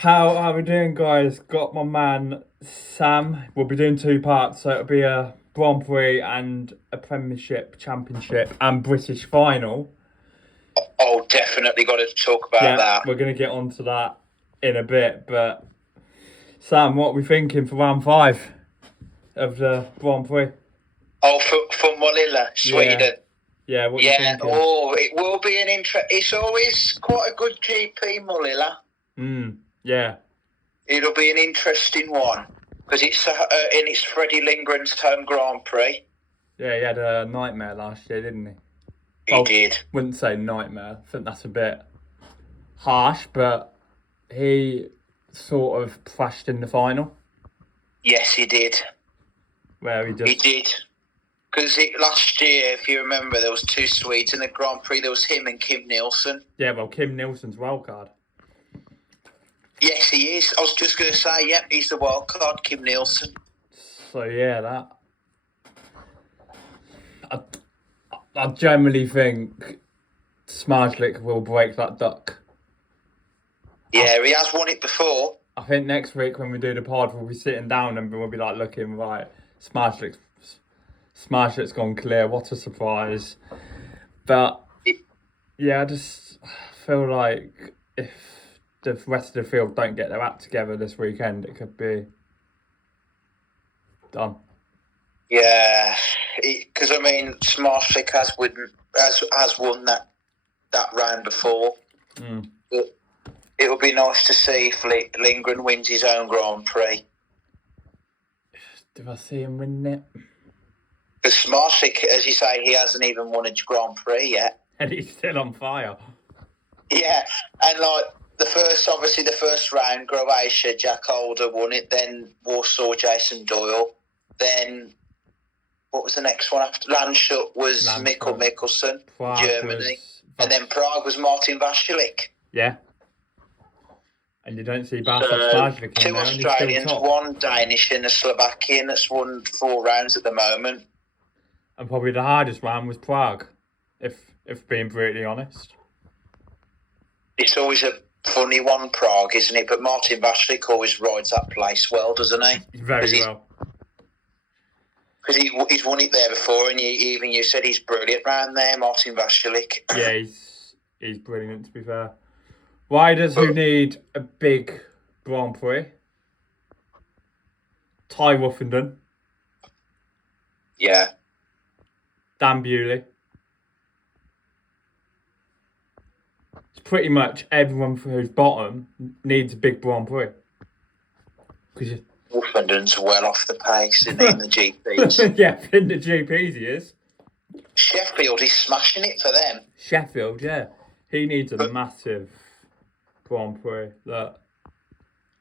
How we doing, guys? Got my man Sam. We'll be doing two parts, so it'll be a Grand Prix and a Premiership, Championship, and British final. Oh, definitely got to talk about that. We're gonna get onto that in a bit. But Sam, what are we thinking for round 5 of the Grand Prix? Oh, for Molilla, Sweden. Yeah, what are you thinking? Oh, it will be an interest. It's always quite a good GP, Molilla. Yeah. It'll be an interesting one because it's Freddie Lindgren's home Grand Prix. Yeah, he had a nightmare last year, didn't he? He did. Wouldn't say nightmare. I think that's a bit harsh, but he sort of crashed in the final. Yes, he did. He did. Because last year, if you remember, there was 2 Swedes in the Grand Prix. There was him and Kim Nielsen. Yeah, well, Kim Nielsen's wild card. Yes, he is. I was just going to say, yep, he's the wild card, Kim Nielsen. So, yeah, that... I generally think Smarslik will break that duck. Yeah, he has won it before. I think next week when we do the pod, we'll be sitting down and we'll be like looking, right, Smarslik's gone clear. What a surprise. But, yeah, I just feel like if the rest of the field don't get their act together this weekend, it could be done. Yeah, because I mean, Smarslik has won that round before. But it would be nice to see if Lindgren wins his own Grand Prix. Do I see him winning it? Because Smarslik, as you say, he hasn't even won a Grand Prix yet, and he's still on fire. Yeah, and like the first round, Croatia, Jack Holder won it. Then Warsaw, Jason Doyle. Then what was the next one after? Landshut was Mikkel Mikkelsen, Germany. And then Prague was Martin Vasilik. Yeah. And you don't see Vasilik 2 Australians, 1 Danish and a Slovakian that's won 4 rounds at the moment. And probably the hardest round was Prague, if being brutally honest. It's always a funny one, Prague, isn't it? But Martin Vasilik always rides that place well, doesn't he? Very well. Because he's won it there before, and you said he's brilliant round there, Martin Vasilik. Yeah, he's brilliant, to be fair. Riders who need a big Grand Prix. Ty Wuffenden. Yeah. Dan Bewley. It's pretty much everyone who's bottom needs a big Grand Prix. Wuffenden's well off the pace in the GPs. Yeah, in the GPs he is. Sheffield is smashing it for them. Sheffield, yeah. He needs a massive Grand Prix.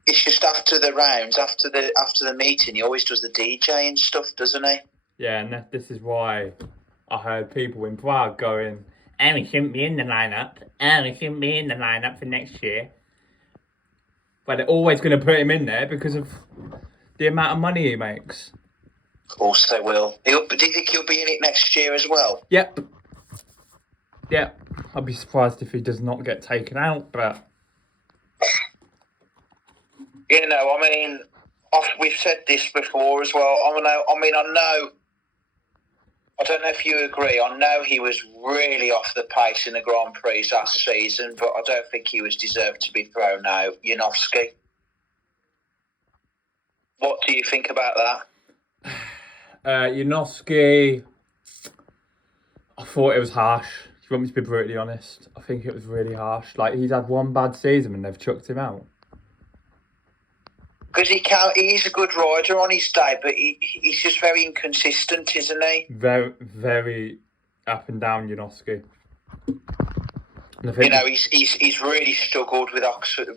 It's just after the rounds, after the meeting, he always does the DJ and stuff, doesn't he? Yeah, and this is why I heard people in Prague going, he shouldn't be in the lineup. He shouldn't be in the lineup for next year. But they're always going to put him in there because of the amount of money he makes. Of course they will. Do you think he'll be in it next year as well? Yep. I'd be surprised if he does not get taken out, but... You know, I mean, we've said this before as well. I don't know if you agree. I know he was really off the pace in the Grand Prix last season, but I don't think he was deserved to be thrown out. Janowski. What do you think about that? Janowski, I thought it was harsh. If you want me to be brutally honest, I think it was really harsh. Like, he's had one bad season and they've chucked him out. Because he's a good rider on his day, but he's just very inconsistent, isn't he? Very, very up and down, Janowski. You know, he's really struggled with Oxford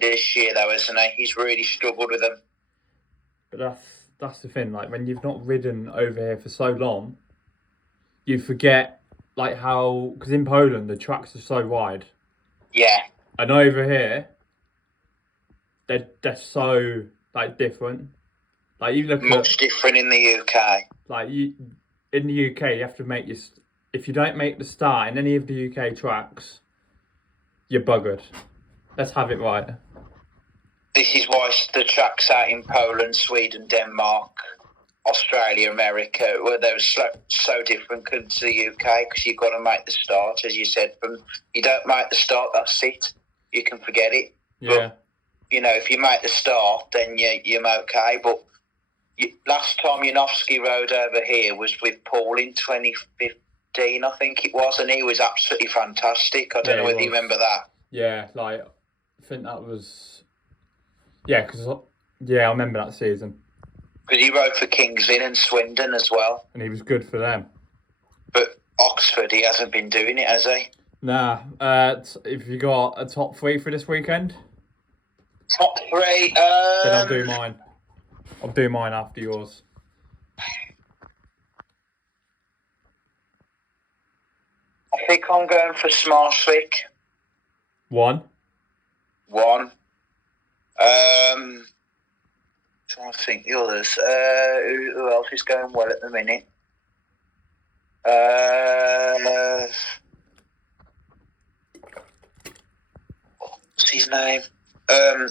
this year, though, hasn't he? He's really struggled with them. But that's the thing. Like, when you've not ridden over here for so long, you forget like how, because in Poland the tracks are so wide. Yeah. And over here, they're so like different. Like, you look much different in the UK. Like, in the UK, you have to make if you don't make the start in any of the UK tracks, you're buggered. Let's have it right. this is why the tracks out in Poland, Sweden, Denmark, Australia, America, where they were so different to the UK, because you've got to make the start, as you said. From you don't make the start, that's it. You can forget it. Yeah. But, if you make the start, then you're okay. But last time Janowski rode over here was with Paul in 2015, I think it was, and he was absolutely fantastic. I don't know whether you remember that. Yeah, I think that was... Yeah, I remember that season. Because he rode for Kings Lynn and Swindon as well. And he was good for them. But Oxford, he hasn't been doing it, has he? Nah. If you got a top 3 for this weekend? Top 3? Then I'll do mine. I'll do mine after yours. I think I'm going for Smarswick. 1. Trying to think the others. Who else is going well at the minute? What's his name? Do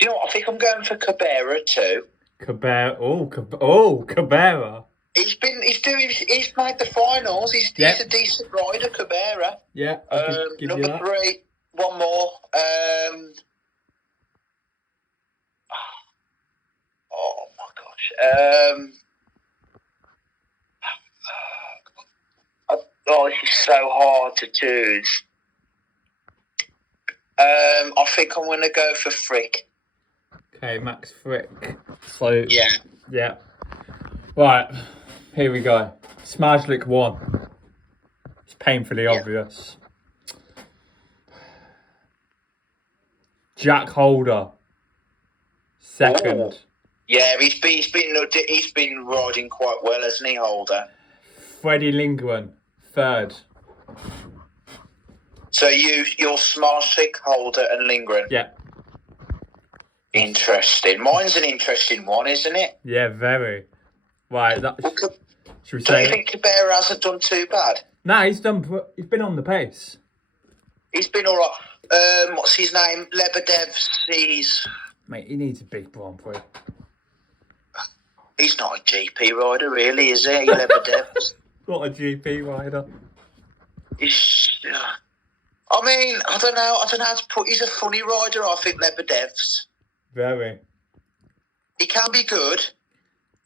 you know what? I think I'm going for Cabrera too. Cabrera. He's made the finals. He's a decent rider, Cabrera. Yeah. Number 3. One more. Oh my gosh. This is so hard to choose. I think I'm going to go for Frick. Okay, Max Frick. So yeah. Right, here we go. Smarslick 1. It's painfully obvious. Jack Holder 2nd. Ooh. Yeah, he's been riding quite well, hasn't he, Holder? Freddie Lindgren 3rd. So you're Smarswick, Holder, and Lindgren. Yeah. Interesting. Mine's an interesting one, isn't it? Yeah, very. Right. Should we do you think Cabrera hasn't done too bad? Nah, he's been on the pace. He's been all right. What's his name? Lebedev's. Mate, he needs a big Grand Prix. He's not a GP rider, really, is he? Lebedev's. Not a GP rider. I don't know how to put. He's a funny rider. I think Lebedev's. Very. He can be good.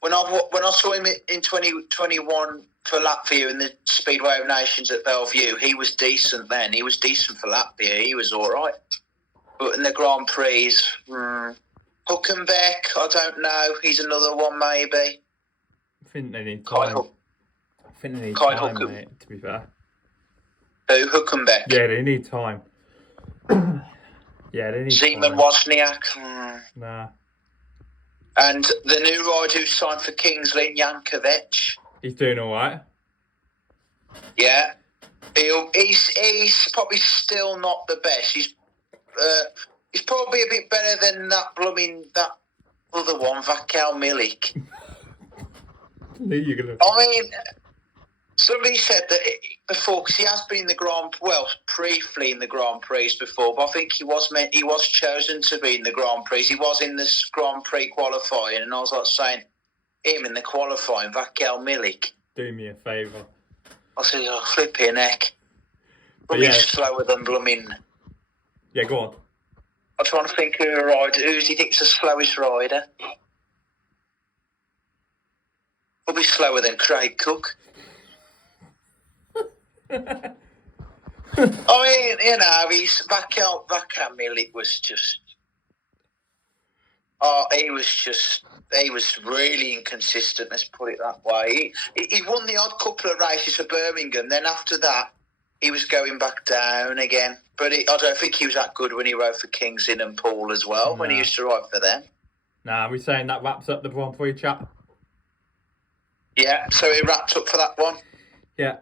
When I saw him in 2021 for Latvia in the Speedway of Nations at Bellevue, he was decent then. He was decent for Latvia. He was all right. But in the Grand Prix, Huckenbeck, I don't know. He's another one, maybe. I think they need time. I think they need time, mate, to be fair. Who? Huckenbeck? Yeah, they need time. Yeah, they need Zeman time. Wozniak. Nah. And the new rider who signed for Kings Lynn, Jankovic. He's doing all right. Yeah. He's probably still not the best. He's probably a bit better than that other one, Vakel Milik. Knew you were gonna... I mean, somebody said that before, because he has been in the briefly in the Grand Prix before, but I think he was chosen to be in the Grand Prix. He was in this Grand Prix qualifying, and I was like saying, him in the qualifying, Vakel Milik. Do me a favour. I said, flipping heck. Blooming slower than blooming... Yeah, go on. I'm trying to think who do you think's the slowest rider? Probably slower than Craig Cook. I mean, he's Vakel Milik was just... he was really inconsistent, let's put it that way. He won the odd couple of races for Birmingham, then after that, he was going back down again. But I don't think he was that good when he rode for Kings Lynn and Paul as well, when he used to ride for them. Nah, we're saying that wraps up the Grand Prix chat. Yeah, so it wrapped up for that one. Yeah.